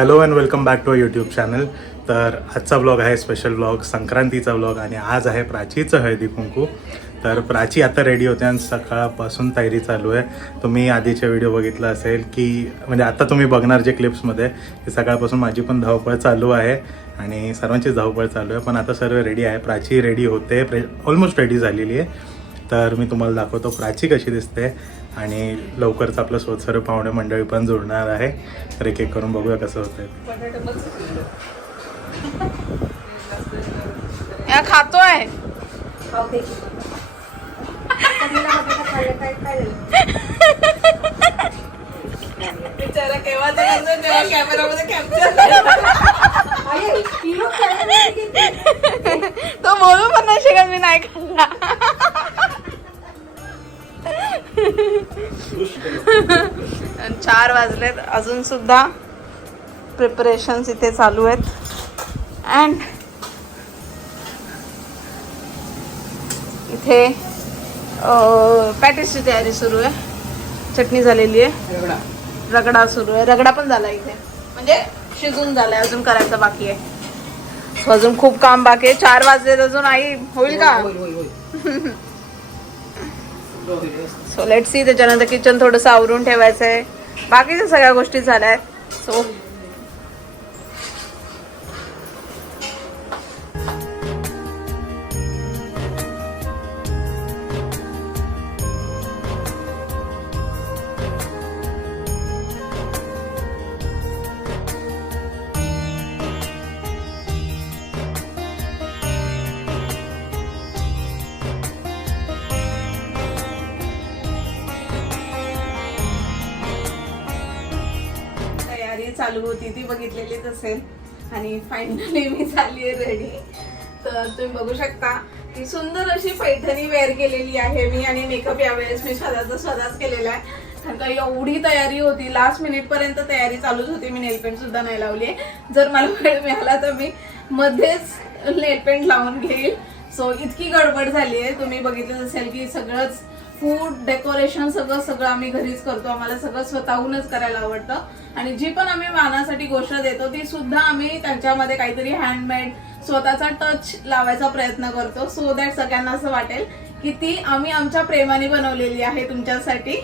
Hello and welcome back to a YouTube channel. तर आजचा blog आहे स्पेशल ब्लॉग, संक्रांतीचा ब्लॉग आणि आज आहे प्राचीचं हळदी कुंकू. तर प्राची आता रेडी होते आणि सकाळपासून तयारी चालू आहे. तुम्ही आधीचे व्हिडिओ बघितला असेल की म्हणजे आता तुम्ही बघणार जे क्लिप्समध्ये की सकाळपासून माझी पण धावपळ चालू आहे आणि सर्वांचीच धावपळ चालू आहे. पण आता सर्व रेडी आहे, प्राची रेडी होते, ऑलमोस्ट रेडी झालेली आहे. तर मी तुम्हाला दाखवतो प्राची कशी दिसते आणि लवकरच आपलं सर्व पाहुणे मंडळी पण जुळणार आहे. तर एक एक करून बघूया कसं होतंय. खातोय बिचारा केव्हा कॅमेरामध्ये कॅप्चर तो बोलू पण नाही शकत मी नाही खाल्ला. 4 वाजलेत अजून सुद्धा प्रिपरेशन्स इथे चालू आहेत. अँड इथे पॅटिसची तयारी सुरू आहे. चटणी झालेली आहे, रगडा सुरू आहे. रगडा पण झाला इथे, म्हणजे शिजून झालाय, अजून करायचं बाकी आहे. So, अजून खूप काम बाकी आहे. 4 वाजलेत अजून. आई होईल का? So let see. त्याच्यानंतर किचन थोडंसं आवरून ठेवायचं आहे. बाकीच्या सगळ्या गोष्टी झाल्या आहेत. सो चालू होती ती बघितलेलीच असेल आणि फायनली मी झाली आहे रेडी. तर तुम्ही बघू शकता की सुंदर अशी पैठणी वेअर केलेली आहे मी. आणि मेकअप यावेळेस मी स्वतःच केलेला आहे, कारण का एवढी तयारी होती. लास्ट मिनिट पर्यंत तयारी चालूच होती. मी नेलपेंट सुद्धा नाही लावली. जर मला वेळ मिळाला तर मी मध्येच नेलपेंट लावून घेईल. सो इतकी गडबड झाली आहे. तुम्ही बघितलं असेल की सगळंच फूड डेकोरेशन सगळं आम्ही घरीच करतो. आम्हाला सगळं स्वतःहूनच करायला आवडतं. आणि जी पण आम्ही वाणासाठी गोष्ट देतो ती सुद्धा आम्ही त्यांच्यामध्ये काहीतरी हँडमेड स्वतःचा टच लावायचा प्रयत्न करतो. सो दॅट सगळ्यांना असं वाटेल की ती आम्ही आमच्या प्रेमाने बनवलेली आहे तुमच्यासाठी.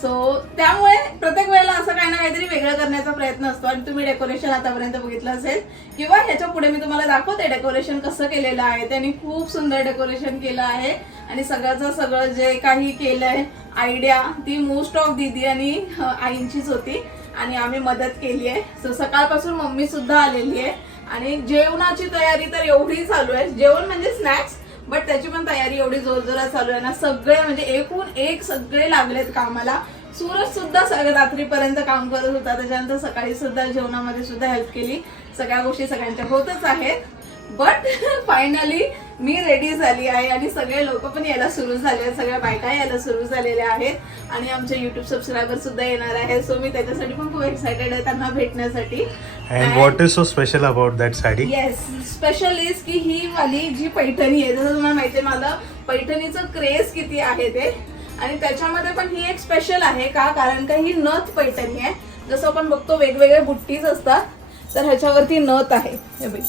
सो त्यामुळे प्रत्येक वेळेला असं काही ना काहीतरी वेगळं करण्याचा प्रयत्न असतो. आणि तुम्ही डेकोरेशन आतापर्यंत बघितलं असेल किंवा ह्याच्या पुढे मी तुम्हाला दाखवते डेकोरेशन कसं केलेलं आहे. त्यांनी खूप सुंदर डेकोरेशन केलं आहे. आणि सगळं जे काही केलंय आयडिया ती मोस्ट ऑफ दीदी आणि आईंचीच होती आणि आम्ही मदत केली आहे. सो सकाळपासून मम्मी सुद्धा आलेली आहे. आणि जेवणाची तयारी तर एवढी चालू आहे, जेवण म्हणजे स्नॅक्स, बट त्याची पण तयारी एवढी जोरजोरात चालू आहे ना. सगळे म्हणजे एकूण एक सगळे लागलेत कामाला. सूरज सुद्धा रात्रीपर्यंत काम करत होता. त्याच्यानंतर सकाळी सुद्धा जेवणामध्ये सुद्धा हेल्प केली. सगळ्या गोष्टी सगळ्यांच्या होतच आहेत. बट फायनली मी रेडी झाली आहे आणि सगळे लोक पण यायला सुरू झाले आहेत. सगळ्या बायका यायला सुरू झालेल्या आहेत आणि आमचे युट्यूब सबस्क्रायबर सुद्धा येणार आहेत. सो मी त्याच्यासाठी पण खूप एक्सायटेड आहे त्यांना भेटण्यासाठी. And what is so special about that sari? Yes, special is की ही वाली जी पैठणी आहे, जसं तुम्हाला माहिती आहे मला पैठणीचं क्रेज किती आहे ते. आणि त्याच्यामध्ये पण ही एक स्पेशल आहे का, कारण का ही नथ पैठणी आहे. जसं आपण बघतो वेगवेगळे बुट्टीज असतात, तर ह्याच्यावरती नथ आहे हे बघ.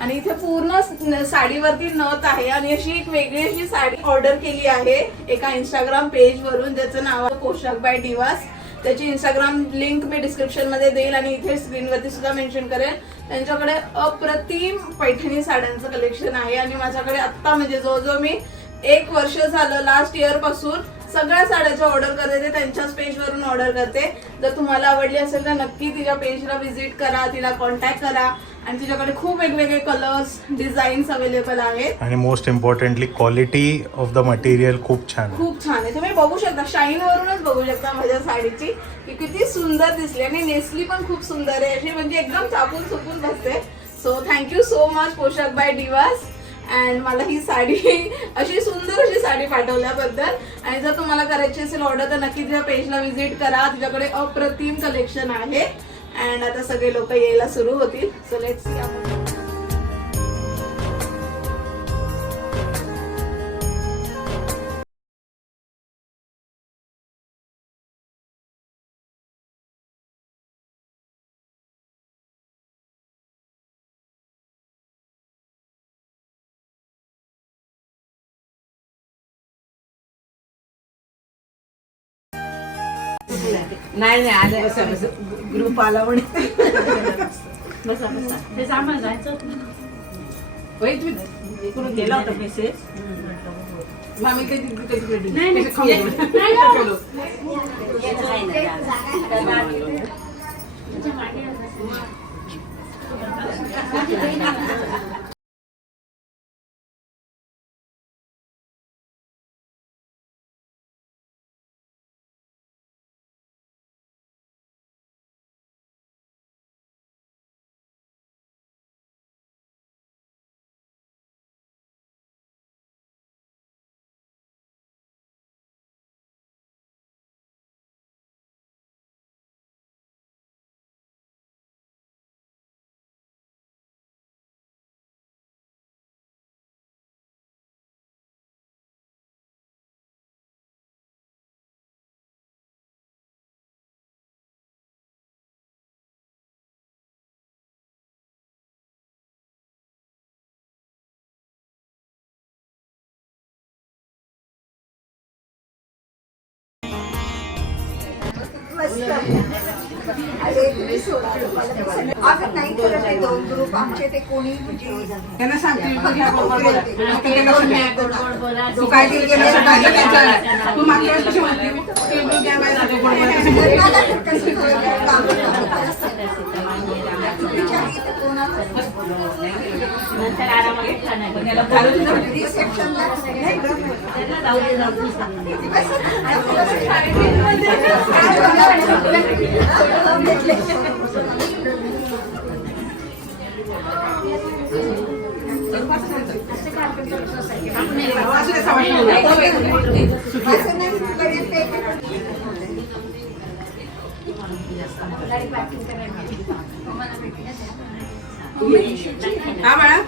आणि इथे पूर्ण साडीवरती नथ आहे. आणि अशी एक वेगळी अशी साडी ऑर्डर केली आहे एका इंस्टाग्राम पेज वरून, ज्याचं नाव आहे पोशाख बाय डिवास. त्याची इंस्टाग्राम लिंक मी डिस्क्रिप्शन मध्ये देईल आणि इथे स्क्रीनवरती सुद्धा मेन्शन करेल. त्यांच्याकडे अप्रतिम पैठणी साड्यांचं कलेक्शन आहे. आणि माझ्याकडे आता म्हणजे जवळजवळ मी 1 वर्ष झालं लास्ट इयर पासून सगळ्या साड्याच्या ऑर्डर करते. त्यांच्याच पेजवरून ऑर्डर करते. जर तुम्हाला आवडली असेल तर नक्की तिच्या पेजला व्हिजिट करा, तिला कॉन्टॅक्ट करा. आणि तिच्याकडे खूप वेगवेगळे कलर्स डिझाईन्स अवेलेबल आहेत. आणि most importantly quality of the material खूप छान आहे. तुम्ही बघू शकता, शाईन वरूनच बघू शकता माझ्या साडीची की किती सुंदर दिसली. आणि नेसली पण खूप सुंदर आहे अशी, म्हणजे एकदम चापून चुपून बसते. सो थँक्यू सो मच पोशाख बाय डिवास. अँड मला ही साडी अशी सुंदर अशी साडी पाठवल्याबद्दल. आणि जर तुम्हाला करायची असेल ऑर्डर तर नक्की तिच्या पेजला व्हिजिट करा. तिच्याकडे अप्रतिम कलेक्शन आहे. अँड आता सगळे लोक यायला सुरू होतील. सो लेट्स सी आपण नाही नाही आले ग्रुप आला म्हणे बसा बसा ते सामान जायचं वही तुम्ही इकडून गेला होता मेसेज मामी कधी नाही अगं नाही करत आहे दोन ग्रुप आमचे ते कोणी म्हणजे त्यांना सांगते तू काय केलं तू मागच्या वर्षी म्हणली, टेबल घ्या बाई, सगळं गोड बोलायचं. मला तर कसं कळलं? काम नंतर आरामात खाणं रिसेप्शनला हा बाळा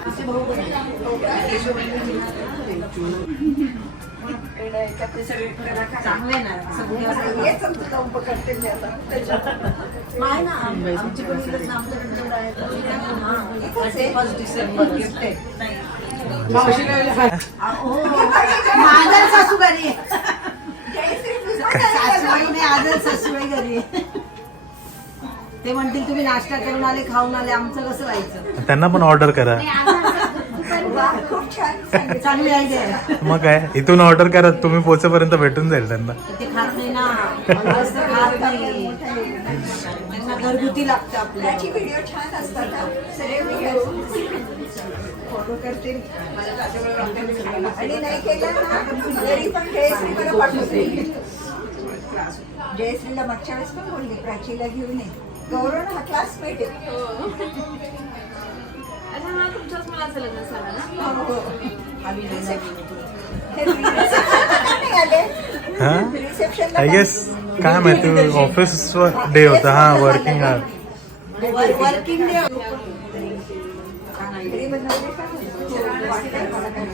चांगले ना हेच आमचं काम पकडते मी आता. नाही ना आमची पण इकडे आमच्याकडे आहे. इथंच आहे. 1 डिसेंबर गिफ्ट आहे. माझा सासू घरी सासूबाई नाही आजच सासूबाई घरी ते म्हणतील तुम्ही नाश्ता करून आले खाऊन आले आमचं कसं व्हायचं. त्यांना पण ऑर्डर करा. खूप छान चांगली आयडिया आहे. मग काय इथून ऑर्डर करा, तुम्ही पोहोचेपर्यंत भेटून जाईल त्यांना. ते खात नाही ना असं खात नाही त्यांना घरगुती लागतं आपल्याची व्हिडिओ छान असतात हा. सगळे व्हिडिओ फॉलो करते आणि नाही केलं ना तरी पण जयश्री मला पाठवते. जयश्रीला मागच्या वेळेस पण बोलली प्राचीला घेऊन ये. गौरव हा क्लासमेट आहे. हा तुमच्याच मुलाचं लग्न झालं ना. हो, हो. हा रिसेप्शनला आय गेस काय माहिती ऑफिस डे होता. हा वर्किंग आवर. वर्किंग डे घरी बनवले का? वाटतं मला काय.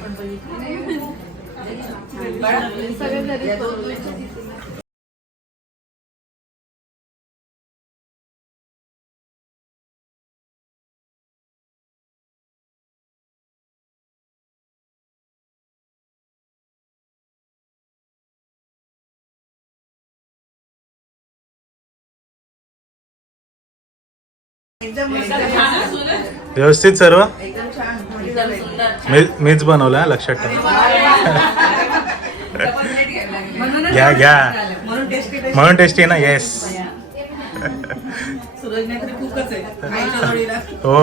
सगळे घरी एकदम व्यवस्थित सर्व एकदम छान मीच बनवलं लक्षात ठेवा. म्हणूनच घ्या घ्या म्हणून टेस्टी म्हणून टेस्टी आहे ना. येस सूरज नाही तरी खूपच आहे आईच्या जोडीला. हो.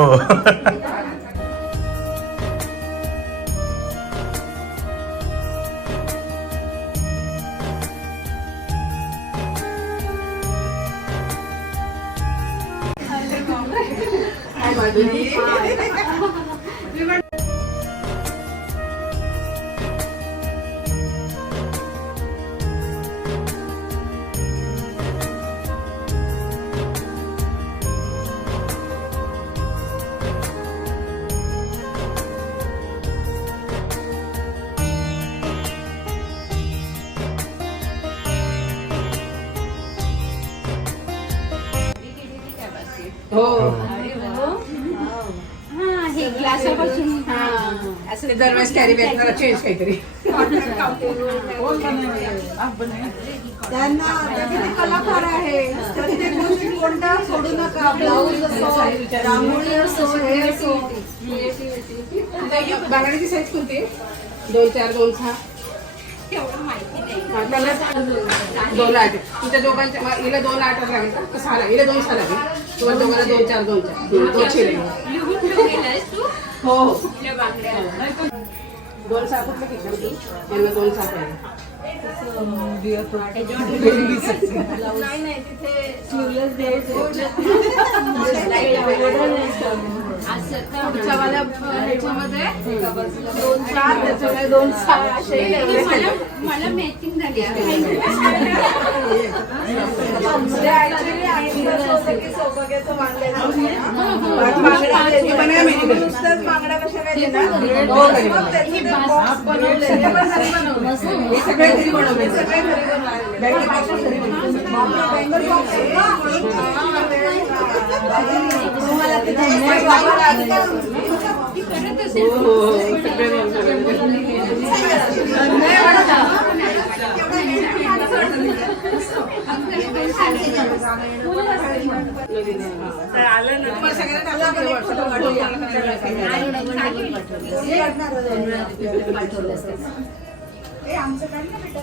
हो हे ग्लासापासून असं ते दरवेळेस कॅरी बॅग जरा चेंज काहीतरी. त्यांना किती कलाकार आहे प्रत्येक गोष्टी कोणत्या सोडू नका. ब्लाऊज असो, रांगोळी असो, हे असो. बांगडीची साईज कोणती? 2-4, 2-6. दोन आठ. तुमच्या दोघांच्या हिला 2 8 लागेल का? 6 लागेल. हिला 2 6 लागेल. तुम्हाला दोघांना 2-4, 2-4. 2 हो हो. 2 6 कुठलं घेतलं होती? यांना 2 6 पाहिजे. नाही तिथे स्लीवलेस द्यायचे. पुढच्या वाल्या ह्याच्यामध्ये 2-4 त्याच्यामध्ये 2-6 असे मला मॅचिंग झाली आहे. सौभाग्याचं बांधलेलं नुसतंच बांगड्या कशा काय देणार? हे सगळे घरी बनवले. सगळे घरी तुम्हाला ते आमचं काय ना भेटत.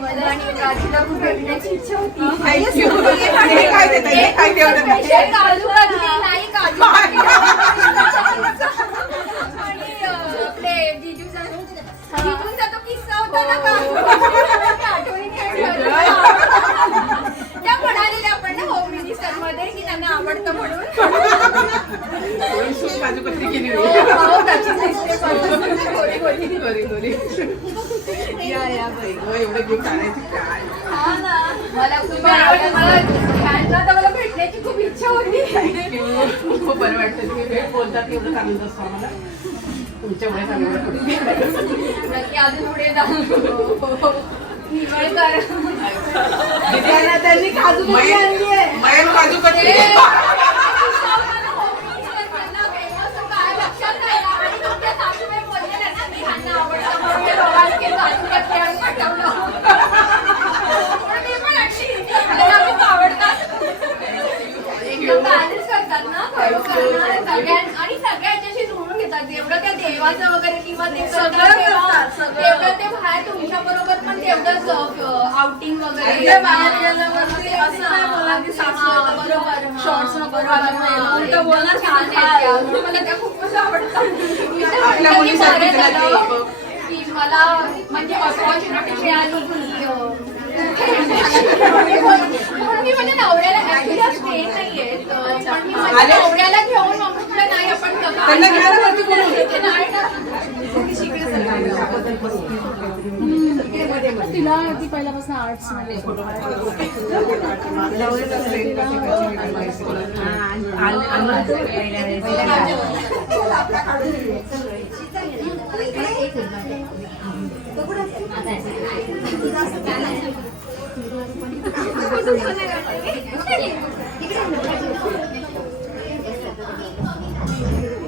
मला आणि राजीला खूप भेटण्याची इच्छा होती. काय तेवढं काजू नाही काजू आणि आपले जिजूचा तो किस्सा होता ना का आठवणी त्या म्हणालेल्या आपण ना होम मिनिस्टर मध्ये की त्यांना आवडतं म्हणून काजू कतरी केली. एवढं गिफ्ट आणायची काय. मला खूप आवडलं. मला भेटण्याची खूप इच्छा होती. खूप बरं वाटतं. तुम्ही भेट बोलतात एवढं चांगलं असतं आम्हाला. तुमच्यामुळे चांगलं नक्की अजून पुढे जाऊ. त्यांनी काजू कतली आणली आहे. मयन काजू कतरी. आणि सगळ्याच्याशी जोडून घेतात. एवढं त्या देवाचं वगैरे किंवा ते सगळं करतात, सगळं. तेवढं ते बाहेर तुमच्या बरोबर पण तेवढंच आउटिंग वगैरे आणि ते बाहेर गेल्यावरती असं नाही बोला की सासू हा, आता बरोबर शॉर्ट्स नको बरोबर. घालून हा, ये. उलटं बोलणार छान की आहेत काय? त्या. मला त्या खूपच आवडतात. मी तर आपल्या म्हटलं की मुलीसाठी बरं तुला झालं ते- की मला म्हणजे अपॉर्च्युनिटी मिळाली म्हणून मी माझ्या नवऱ्याला ऍक्च्युली ट्रेन नाहीये पण मी माझ्या नवऱ्याला घेऊन म्हटलं नाही आपण त्यांना घ्या ना वरती बोलून. ते नाही ना. तिला ती पहिल्यापासून आर्ट्स मध्ये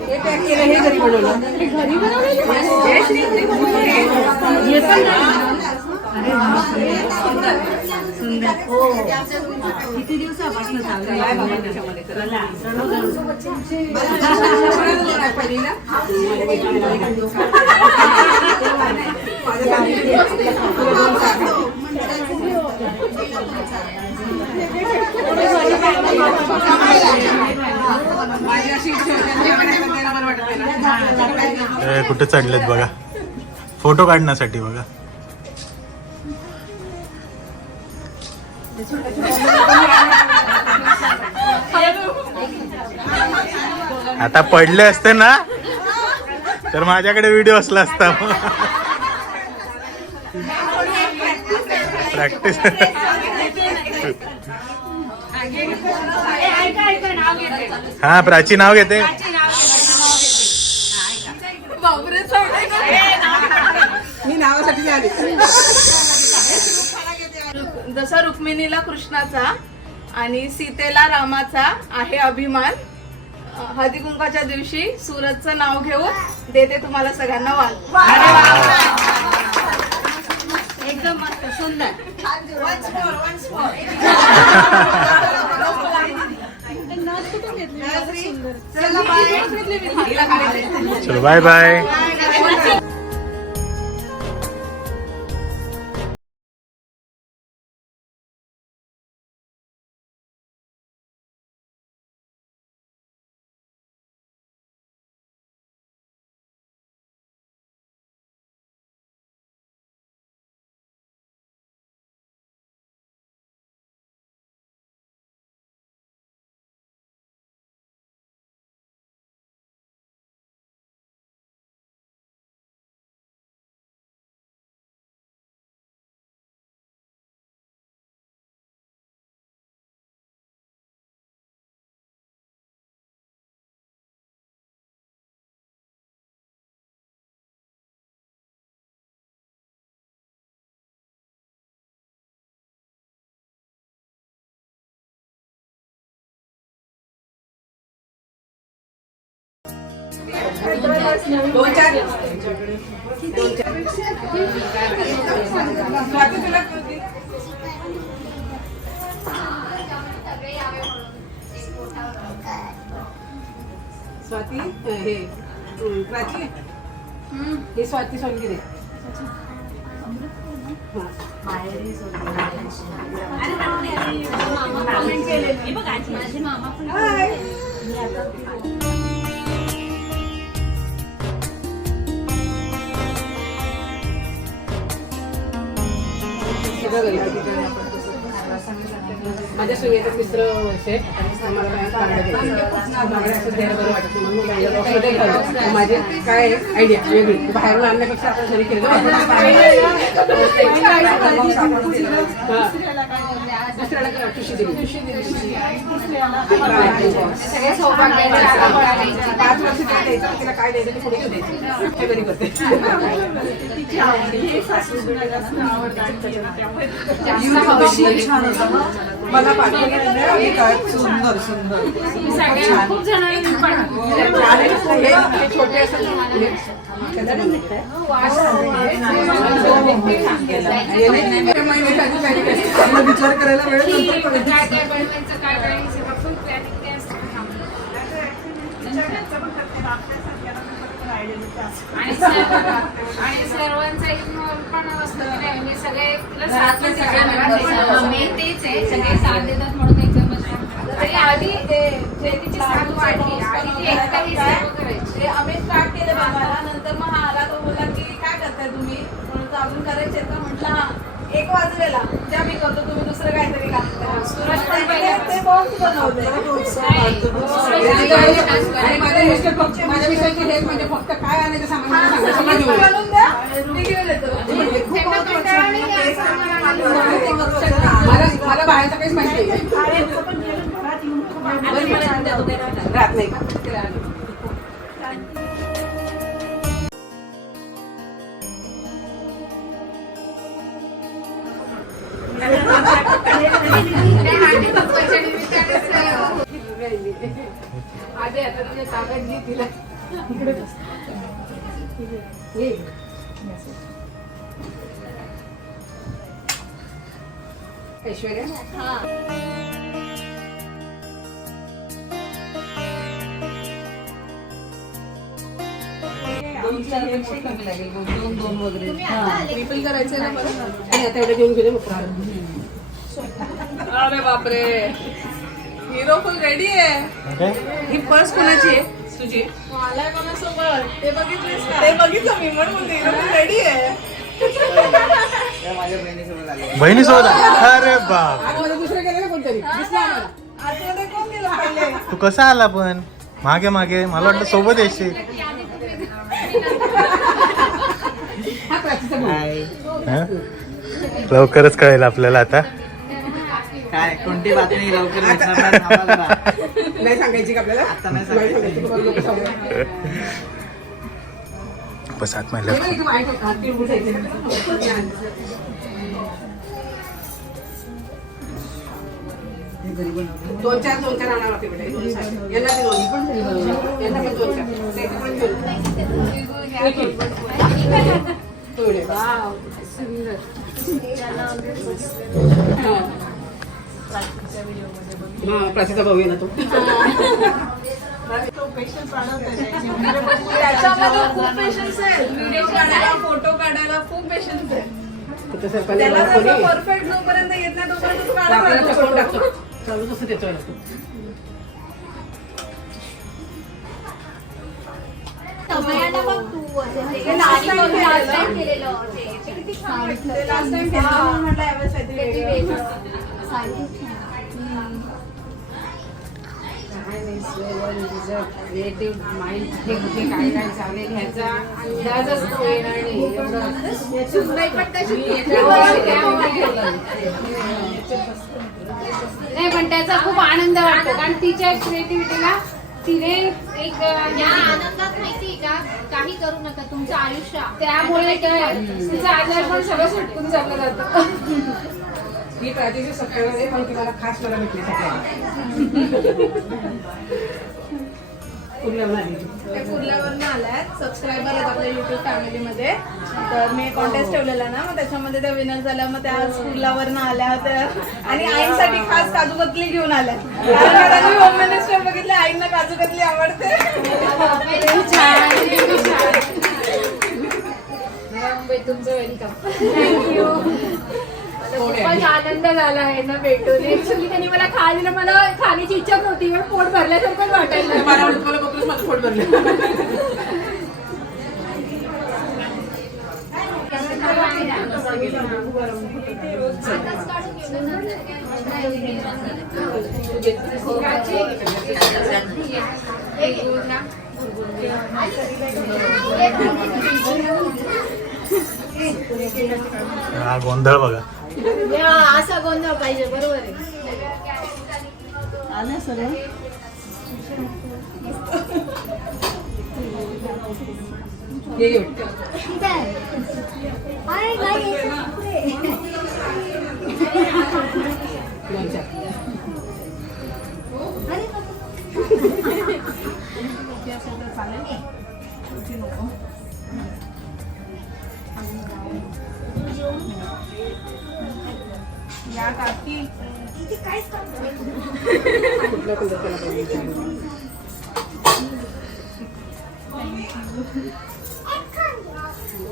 हे पॅक केलं हे घरी बनवलं. घरी बनवलेली हे पण किती दिवसापासून माझी अशी इच्छा होती बरं वाटत ना. कुठे चढलेत बघा फोटो काढण्यासाठी बघा. आता पडले असते ना तर माझ्याकडे व्हिडिओ असला असता. प्रॅक्टिस हा प्राची नाव घेते. मी नावासाठी आली. जसा रुक्मिणीला कृष्णाचा आणि सीतेला रामाचा आहे अभिमान, हळदी कुंकाच्या दिवशी सूरजचं नाव घेऊन देते तुम्हाला सगळ्यांना वाल. एकदम मस्त सुंदर. चलो बाय बाय. दोन चार स्वाती हे प्राची हे स्वाती सोनगिरे. माझे मामा पण माझ्या सुनेचं तिसरं वर्ष आहे आणि मला माझे काय आयडिया वेगळी बाहेरून आणण्यापेक्षा आपण घरी केलं दुसऱ्याला ठुशी दिली 5 वर्ष द्यायचं तिला काय द्यायचं ते पुढे द्यायचं हे घरी करते. मला सुंदर सुंदर खूप जणांनी छोटे असतात विचार करायला वेळ आणि सर्वांचा पण असतं की नाही मी सगळे मेन तेच आहे सगळे साथ देतात म्हणून एकदम तरी आधी जे तिची साथ वाढली आधी ती एकटाही सर्व करायची. आम्ही स्टार्ट केलं बनवायला, नंतर मग हा आला तो बोला की काय करताय तुम्ही म्हणून तो अजून करायचे का म्हटलं हा 1 वाजलेला त्या मी करतो तुम्ही दुसरं काहीतरी काम करा. ते बॉक्स बनवते आणि माझ्या मिस्टरची हेल्प म्हणजे फक्त काय आणायचं सामान बनवून द्या मी घेऊन येतो. मला बाहेरचं काहीच माहिती नाही राहत नाही का. आधी आता तुझ्या ताब्यात घे तिला. ऐश्वर्या दोन वगैरे ट्रिपल करायचं ना परत आणि आता एवढं घेऊन गेले मग. अरे बापरे हिरो फुल रेडी आहे. ही पर्स कोणाची आहे तुझी? मला कोणासोबत ते बघितलेस का? ते बघितलं मी म्हणून रेडी आहे. बहिणीसोबत. अरे बाप. आतमध्ये दुसरं गेलं ना कोणतरी दिसलं आम्हाला. आतमध्ये कोण गेलं पहिले? तू कसा आला पण मागे मागे मला वाटलं सोबत येशील. हा प्राचीचा भाऊ. लवकरच कळेल आपल्याला आता. काय कोणती बातमी लवकर विसरणार थांबा जरा. नाही सांगायची का आपल्याला आता नाही नाही सांगायचं. सांगायची बाबा, लोकं सांगू. बस आत हे महिला बघ, इथे वाईट होतं. हात पिळून घ्यायचे. दोन चार आणावं लागते बेटा. दोन साईड. यांना ते दोन. यांना पण दोन चार. ते पण घेऊन. थोडे. हा, प्राचीचा भाऊ आहे ना तो. त्याच्यामध्ये खूप पेशन्स आहे. व्हिडिओ काढायला, फोटो काढायला खूप पेशन्स आहे. तिथं सरपंच त्याला बाबा कोणी? परफेक्ट जोपर्यंत येत नाही तोपर्यंत तो आपल्याला काढायला चपळून लागतो. टाकतो. चालू कसं त्याच्यावर असतो. सगळ्यांना बघ तू असं ते ते last time last केलेलं. time केलेलं ते किती छान वाटलं. ते लास्ट टाइम केलं म्हणून म्हटलं यावेळेस काहीतरी त्याची वेगळं. वेगळं. साडी छान. काय नाही, स्वेलन, तिचं creative mind कुठे कुठे काय काय चालेल ह्याचा अंदाजच तो येणार नाही. एवढं. सुनबाई पण तशी नाही पण त्याचा खूप आनंद वाटतो कारण तिच्या क्रिएटिव्हिटीला तिने एक या आनंदात माहिती का काही करू नका तुमचं आयुष्य त्यामुळे तिचा आजार पण सगळं सुटून चाललं जातं. ही प्राचीची सबस्क्रायबर आहे पण ती मला खास मला भेटली सगळ्यांना. कुर्ल्याहून आली ती. ते कुर्ल्यावरून आल्यात सबस्क्रायबर आहेत आपल्या युट्यूब फॅमिलीमध्ये. तर मी कॉन्टेस्ट ठेवलेला ना, मग त्याच्यामध्ये त्या विनर झाल्या. मग त्या कुर्ल्यावरून आल्या होत्या आणि आईंसाठी खास काजू कतली घेऊन आल्या. कारण आता मी होम मिनिस्टर बघितले, आईंना काजू कतली आवडते. मुंबई तुमचं वेलकम. थँक्यू. खूपच आनंद झाला आहे ना भेटून. ऍक्च्युली त्यांनी मला खायला मला खाण्याची इच्छा नव्हती पण पोट भरल्यासारखं वाटायला लागलं. मला वाटलं तुम्हाला बघूनच माझं पोट भरलं. हा गोंधळ बघा. असा गोंधळ पाहिजे बरोबर आहे. आलं सगळं ये ये. ठीक आहे. अरे नाही पुढे. दोन चार. अरे या काकी कुठल्या कुठल्या त्याला पाहिजे.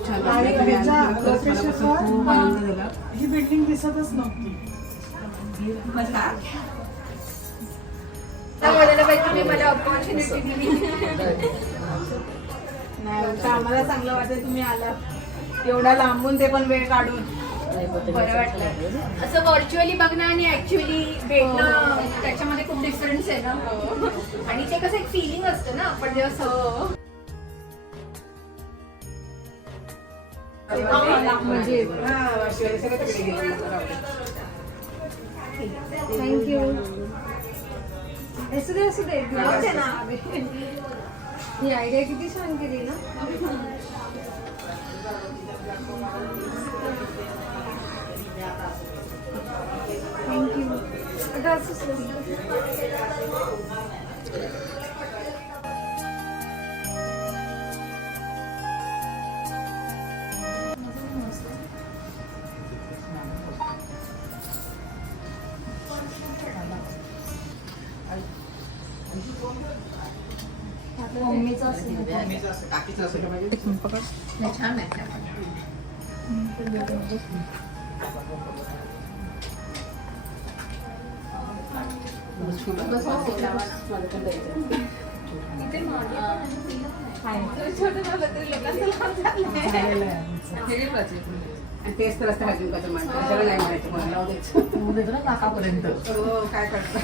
छान वाटलं तुम्ही आले. खरंच मनापासून खूप आनंद झाला. ही बिल्डिंग दिसतच नव्हती. तुम्ही मला ऑपॉर्च्युनिटी दिली. नाही उलट आम्हाला चांगलं वाटतं तुम्ही आला एवढा लांबून, ते पण वेळ काढून. बरं वाटलं. असं व्हर्च्युअली बघणं आणि ऍक्च्युअली भेटणं त्याच्यामध्ये खूप डिफरन्स आहे ना. आणि ते कसं एक फिलिंग असतं ना आपण जेव्हा म्हणजे सगळं तिकडे गेलं. थँक्यू. असू दे असू दे. होते ना ही आयडिया किती छान केली ना. थँक्यू. आता असंच मम्मीचं असेल. काकीचं असं पाहिजे. छान आहे. तेच तर असतं अजून कसं म्हणतो. त्याला नाही म्हणायचं कोणाला लावू द्यायचं. ना काकापर्यंत हो काय करतो.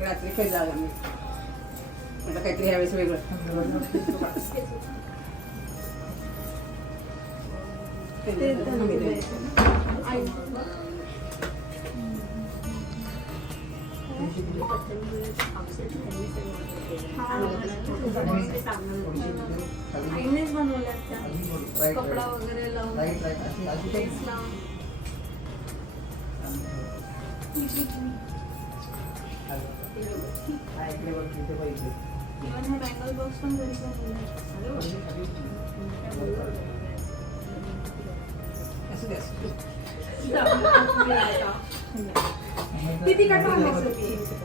रात्री काही झालं मी. म्हटलं काहीतरी ह्यावेळेस वेगळं. आईनेच बनवल्यात त्या कपडा वगैरे लावून तेच लावून. इव्हन हे बँगल बॉक्स पण घरी ती तिखट बनवायची.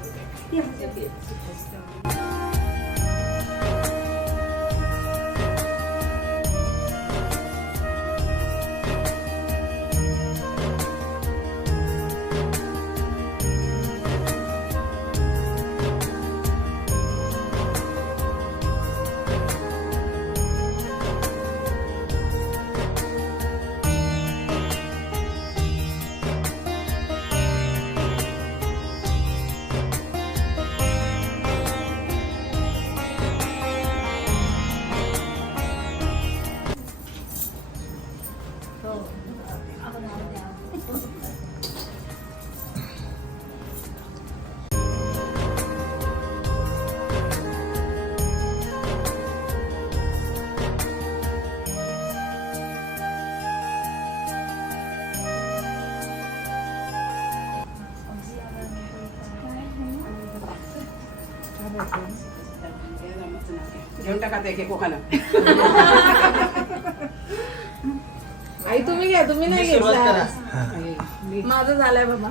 घेऊन टाका ते एक कोकाला. आई तुम्ही घ्या, तुम्ही नाही सुरुवात घेतला. करा. माझं झालंय बाबा.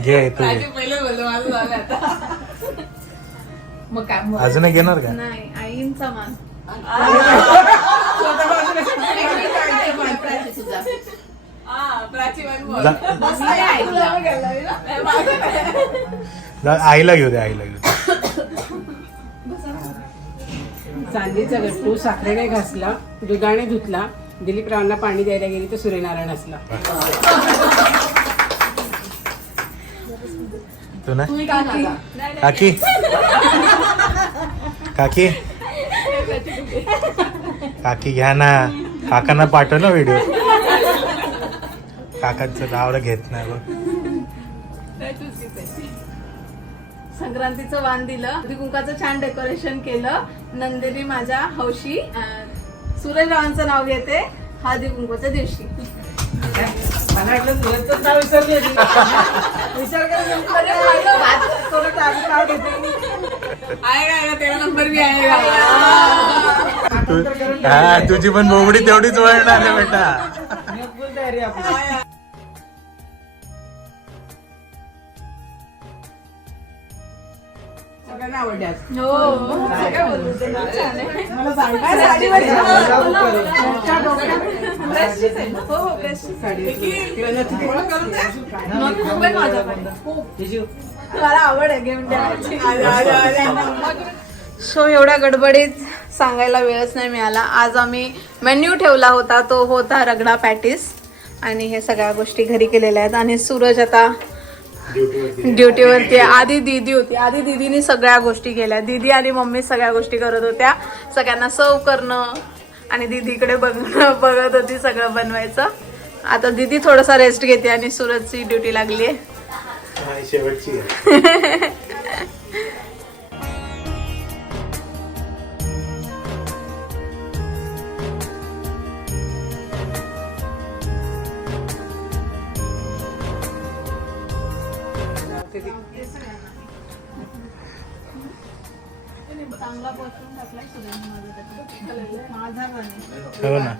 घे तू घे. पहिले बोललो माझं झालंय आता. मग काय अजून एक घेणार का? नाही आईंचा मान. जा- आईला घेऊ दे, आईला घेऊ दे. चांदीचा गट्टू साखरेने घासला, दुधाने धुतला, दिलीपरावांना पाणी द्यायला गेली तर सूर्यनारायण असला. तू ना काकी काकी काकी घ्या ना. काकांना पाठव ना व्हिडिओ. काकांचं नाव घेत नाही बघ. संक्रांतीचं वाण दिलं, हळदी कुंकाचं छान डेकोरेशन केलं. नंदिनी माझ्या हौशी सूर्यरावांचं नाव घेते हळदी कुंकूच्या दिवशी. मला वाटलं सुरतच नाव विसरली होती. विचार तेरा नंबर बी आहे. हा तुझी पण बोबडी तेवढीच वळणार आहे बेटा. फुल तयारी आपली. सगळ्यांना आवडले आज. मला मला आवड आहे घेऊन द्यायची. सो एवढ्या गडबडीत सांगायला वेळच नाही मिळाला. आज आम्ही मेन्यू ठेवला होता, तो होता रगडा पॅटीस आणि हे सगळ्या गोष्टी घरी केलेल्या आहेत. आणि सूरज आता ड्युटीवरती. आधी दीदी होती, आधी दीदीने सगळ्या गोष्टी केल्या. दीदी आणि मम्मी सगळ्या गोष्टी करत होत्या, सगळ्यांना सर्व करणं आणि दीदीकडे बघत होती सगळं बनवायचं. आता दीदी थोडासा रेस्ट घेते आणि सूरजची ड्युटी लागली आहे. शेवटची आहे. हो ना.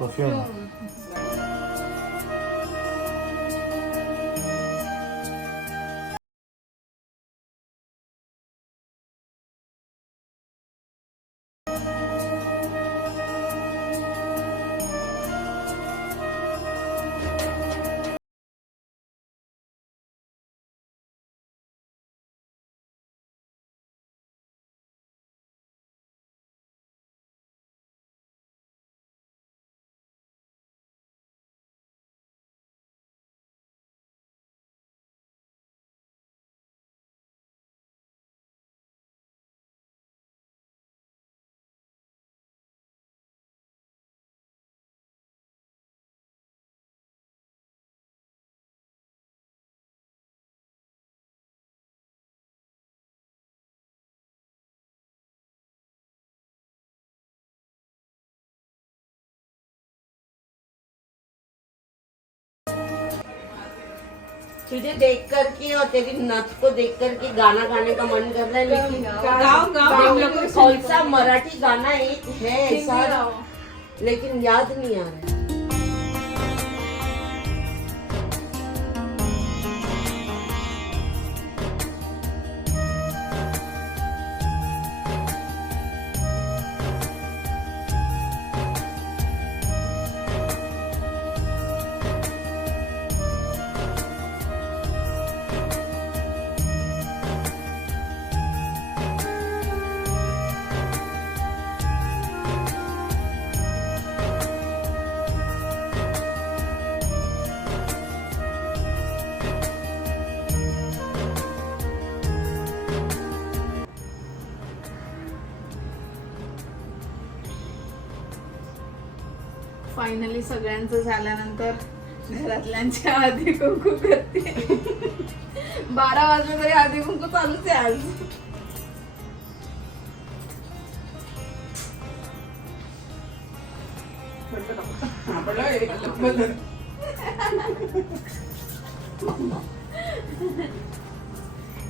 परफ्यूम तुझे देख कर के और तेरी नथ को देख कर के गाना गाने का मन कर रहा है, लेकिन गाओ कौन सा मराठी गाना एक है ऐसा, लेकिन याद नहीं आ रहा है। फायनली सगळ्यांचं झाल्यानंतर घरातल्यांच्या आधी कुंकू करते. 12 वाजले तरी आधी कुंकू चालूच आहे आज.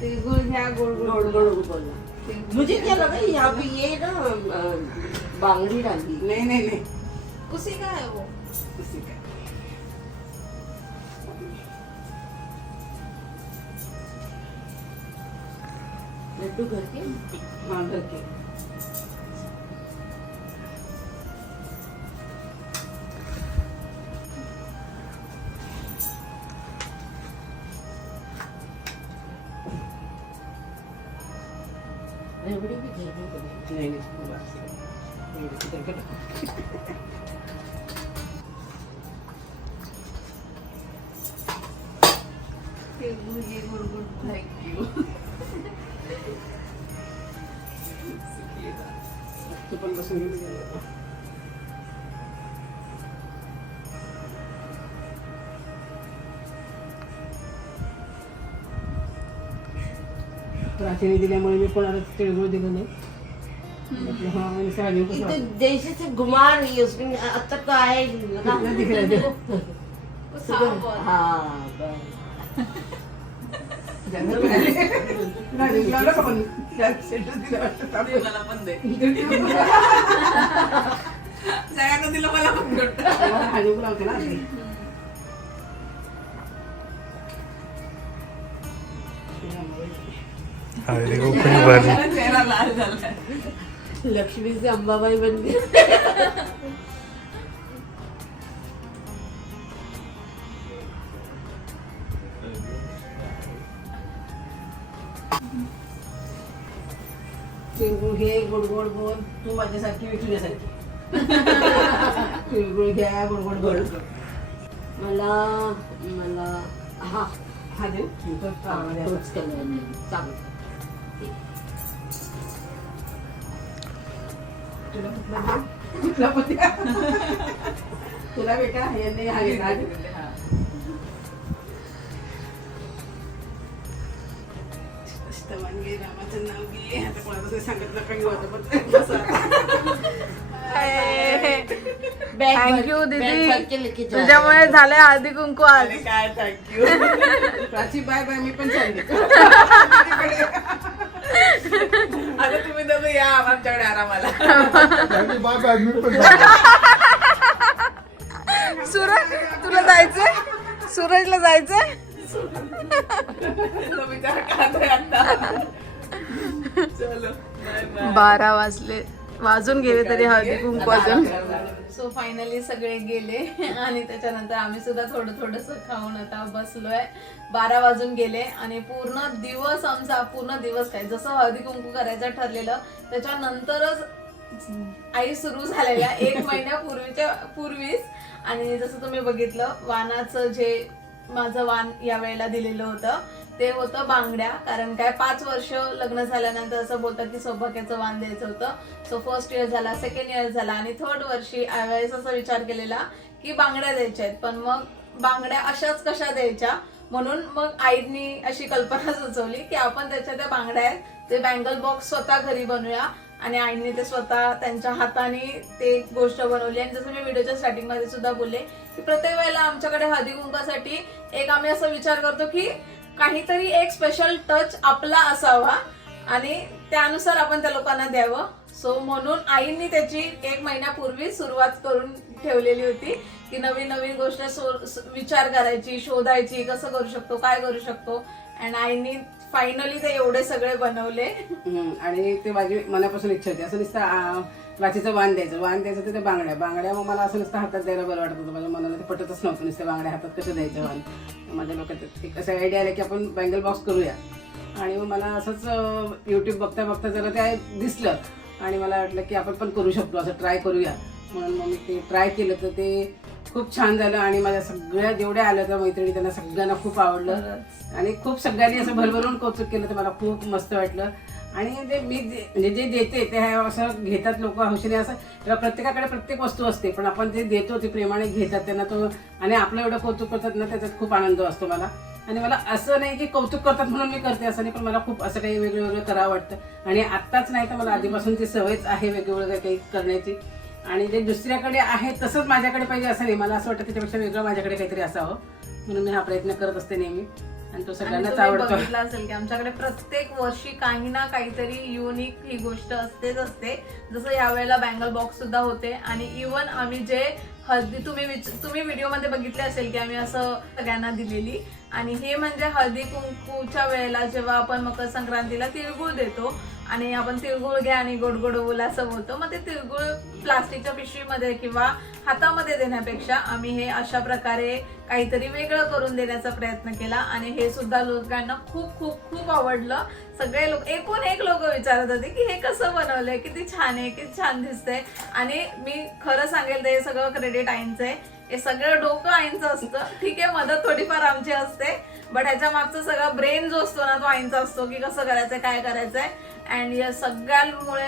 तिळगुळ घ्या, गोड गोड गोड़ गोड़ बोलना. मुझे क्या लगा यहाँ पे ये ना बांगड़ी डाली. नाही नाही नाही कुसी का है वो. लड्डू घर के. हाँ घर के. रेवड़ी भी घेरनी पड़ेगी. नाही नाही बस. इधर के टाक. तिळगुळ घे, गोड गोड. थँक्यू. तू पण बसून घे. प्राचीने दिल्यामुळे मी कोणाला तिळगुळ दिलं नाही. म्हटलं, हा आणि साडी ये तो जैसे से घुमा रही है उसमें अब तक तो आया ही नहीं लगा. दिख रहा है. वो साफ बोल. हाँ बस. राजूला पण सेंटर दिलं वाटतं. मला पण दे. सगळ्यांना दिलं, मला पण भेटत. राजू लावते ना. हळदी कुंकू भरली. चेहरा लाल झालाय. लक्ष्मी से अंबाबाई बन गई. तिळगुळ घे, गोड गोड बोल. तू माझ्यासारखी मी तुझ्यासारखी. तिळगुळ घ्या, गोड गोड बोल. मला मला हा हा देऊ. तोच कलर चांगला. तुला कुठला देऊ? कुठला पण द्या. तुला बेटा यांनी हा घेतला. अष्टमान घे, रामाचं नाव घे. आता कोणाचं काही सांगितलं काही वाटत थँक्यू दीदी, तुझ्यामुळे झालंय हळदी कुंकू आज. काय थँक्यू. Prachi bye bye. मी पण चालली. आता तुम्ही दोघं या आमच्याकडे आरामाला. सूरज, तुला जायचंय? सूरजला जायचंय? विचार करतोय आता. चलो 12 वाजून गेले तरी हळदी कुंकू अजून. सो फायनली सगळे गेले आणि त्याच्यानंतर आम्ही सुद्धा थोडं थोडंसं खाऊन आता बसलोय. 12 वाजून गेले आणि पूर्ण दिवस आमचा, पूर्ण दिवस काय, जसं हळदी कुंकू करायचं ठरलेलं त्याच्यानंतरच आई सुरू झालेल्या 1 महिन्यापूर्वीच. आणि जसं तुम्ही बघितलं, वाणाचं जे माझं वाण या वेळेला दिलेलं होतं ते होतं बांगड्या. कारण काय 5 वर्ष लग्न झाल्यानंतर असं बोलतात की सौभाग्याचं वाण द्यायचं होतं. सो फर्स्ट इयर झाला, सेकंड इयर झाला आणि थर्ड वर्षी यावेळेस असा विचार केलेला की बांगड्या द्यायच्या आहेत. पण मग बांगड्या अशाच कशा द्यायच्या, म्हणून मग आईनी अशी कल्पना सुचवली की आपण त्याच्या त्या बांगड्या आहेत ते बँगल बॉक्स स्वतः घरी बनवूया. आणि आईने ते स्वतः त्यांच्या हाताने ते गोष्ट बनवली. आणि जसं मी व्हिडिओच्या स्टार्टिंग मध्ये सुद्धा बोलले की प्रत्येक वेळेला आमच्याकडे हळदी कुंकासाठी एक आम्ही असा विचार करतो की काहीतरी एक स्पेशल टच आपला असावा आणि त्यानुसार आपण त्या लोकांना द्यावं. सो म्हणून आईंनी त्याची 1 महिन्यापूर्वी सुरुवात करून ठेवलेली होती की नवीन नवीन गोष्ट विचार करायची, शोधायची, कसं करू शकतो, काय करू शकतो. अँड आईंनी फायनली ते एवढे सगळे बनवले. आणि ते माझी मनापासून इच्छा होती. असं नुसतं प्राचीचं वाण द्यायचं तर ते बांगड्या मग मला असं नुसतं हातात द्यायला बरं वाटत होतं. माझ्या मनाला ते पटतच नव्हतं नुसतं बांगड्या हातात कसं द्यायचं वाण. माझ्या डोक्यात एक असं आयडिया आला की आपण बँगल बॉक्स करूया. आणि मग मला असंच यूट्यूब बघता बघता जरा ते दिसलं आणि मला वाटलं की आपण पण करू शकतो, असं ट्राय करूया. म्हणून मग मी ते ट्राय केलं तर ते खूप छान झालं. आणि माझ्या सगळ्या जेवढ्या आल्या त्या मैत्रिणी त्यांना सगळ्यांना खूप आवडलं आणि खूप सगळ्यांनी असं भरभरून कौतुक केलं तर मला खूप मस्त वाटलं. आणि जे मी म्हणजे जे देते ते असं घेतात लोक हौशीने. असं तेव्हा प्रत्येकाकडे प्रत्येक वस्तू असते, पण आपण जे देतो ते प्रेमाने घेतात त्यांना तो आणि आपलं एवढं कौतुक करतात ना, त्याच्यात खूप आनंद असतो मला. आणि मला असं नाही की कौतुक करतात म्हणून मी करते असं नाही, पण मला खूप असं काही वेगळं वेगळं करावं वाटतं. आणि आत्ताच नाही तर मला आधीपासून ती सवयच आहे वेगवेगळं काही करण्याची. आणि जे दुसऱ्याकडे आहे तसंच माझ्याकडे पाहिजे असं नाही, मला असं वाटतं त्याच्यापेक्षा वेगळं माझ्याकडे काहीतरी असावं, म्हणून मी हा प्रयत्न करत असते नेहमी. आणि तो सगळ्यांनाच आवडतो. बघितलं असेल की आमच्याकडे प्रत्येक वर्षी काही ना काहीतरी युनिक ही गोष्ट असतेच असते. जसं यावेळेला बँगल बॉक्स सुद्धा होते. आणि इव्हन आम्ही जे हळदी तुम्ही व्हिडिओमध्ये बघितले असेल की आम्ही असं सगळ्यांना दिलेली. आणि हे म्हणजे हळदी कुंकूच्या वेळेला जेव्हा आपण मकर संक्रांतीला तिळगुळ देतो आणि आपण तिळगुळ घ्या आणि गोड गोड बोला असं बोलतो. मग ते तिळगुळ प्लास्टिकच्या पिशवीमध्ये किंवा हातामध्ये देण्यापेक्षा आम्ही हे अशा प्रकारे काहीतरी वेगळं करून देण्याचा प्रयत्न केला. आणि हे सुद्धा लोकांना खूप खूप खूप आवडलं. सगळे लोक एकूण एक लोक विचारत होते की हे कसं बनवलंय, किती छान आहे, किती छान दिसतंय. आणि मी खरं सांगेल तर हे सगळं क्रेडिट आईंचं आहे. हे सगळं डोकं आईंचं असतं. ठीक आहे, मदत थोडीफार आमची असते, बट ह्याच्या मागचा सगळा ब्रेन जो असतो ना तो आईंचा असतो की कसं करायचंय, काय करायचंय. अँड या सगळ्यांमुळे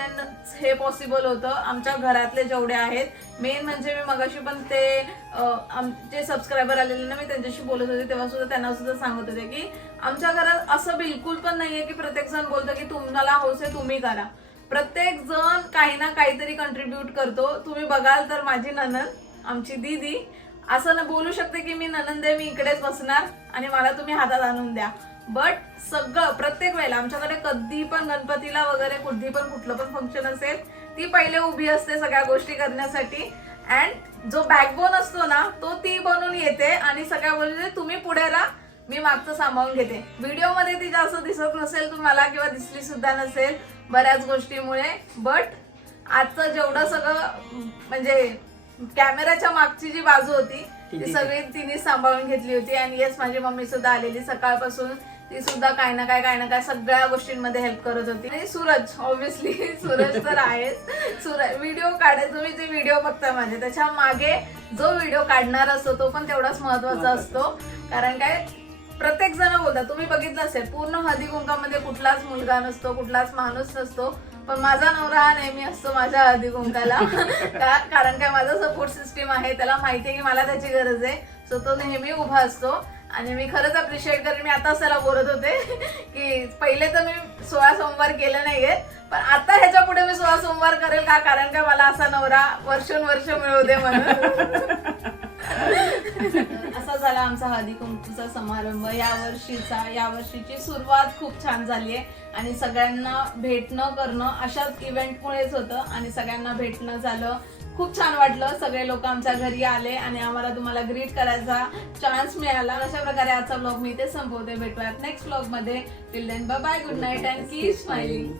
हे पॉसिबल होतं. आमच्या घरातले जेवढे आहेत, मेन म्हणजे मी मगाशी पण ते आमचे सबस्क्रायबर आलेले ना, मी त्यांच्याशी बोलत होते तेव्हा सुद्धा त्यांना सुद्धा सांगत होते की आमच्या घरात असं बिलकुल पण नाहीये की प्रत्येक जण बोलतो की तुम्हाला हौस आहे तुम्ही करा. प्रत्येक जण काही ना काहीतरी कंट्रीब्यूट करतो. तुम्ही बघाल तर माझी नणंद, आमची दीदी असं ना बोलू शकते की मी नणंद आहे, मी इकडेच बसणार आणि मला तुम्ही हातात आणून द्या. बट सगळं प्रत्येक वेळेला आमच्याकडे कधी पण गणपतीला वगैरे कधी पण कुठलं पण फंक्शन असेल ती पहिले उभी असते सगळ्या गोष्टी करण्यासाठी. अँड जो बॅकबोन असतो ना तो ती बनून येते आणि सगळ्या गोष्टी तुम्ही पुढे राहा, मी मागचं सांभाळून घेते. व्हिडिओमध्ये ती जास्त दिसत नसेल तुम्हाला किंवा दिसली सुद्धा नसेल बऱ्याच गोष्टीमुळे, बट आजचं जेवढं सगळं म्हणजे कॅमेराच्या मागची जी बाजू होती ती सगळी तिने सांभाळून घेतली होती. आणि येस, माझी मम्मी सुद्धा आलेली सकाळपासून, ती सुद्धा काय ना काय सगळ्या गोष्टींमध्ये हेल्प करत होती. आणि सूरज, ऑब्व्हियसली सूरज तर आहेच. सूरज व्हिडिओ तुम्ही जे व्हिडिओ बघता माझे त्याच्या मागे जो व्हिडिओ काढणार असतो तो पण तेवढाच महत्वाचा असतो. कारण काय, प्रत्येक जण बोलतात, तुम्ही बघितलं असेल पूर्ण हळदी कुंकामध्ये कुठलाच मुलगा नसतो, कुठलाच माणूस नसतो, पण माझा नवरा हा नेहमी असतो माझ्या हळदी कुंकाला. कारण काय, माझा सपोर्ट सिस्टीम आहे, त्याला माहिती आहे की मला त्याची गरज आहे. सो तो नेहमी उभा असतो. आणि मी खरंच अप्रिशिएट करेन. मी आता त्याला बोलत होते की पहिले तर मी 16 सोमवार केले नाहीये, पण आता ह्याच्या पुढे मी 16 सोमवार करेल का, कारण का मला असा नवरा वर्षोनवर्ष मिळू दे म्हणून. असा झाला आमचा हळदी कुंकूचा समारंभ यावर्षीची सुरुवात खूप छान झाली आहे. आणि सगळ्यांना भेटणं करणं अशाच इव्हेंटमुळेच होतं आणि सगळ्यांना भेटणं झालं. खूप छान वाटलं. सगळे लोक आमच्या घरी आले आणि आम्हाला तुम्हाला ग्रीट करायचा चान्स मिळाला. अशा प्रकारे आजचा ब्लॉग मी इथे संपवते. भेटूयात नेक्स्ट ब्लॉग मध्ये. Till then bye bye, good night and keep smiling.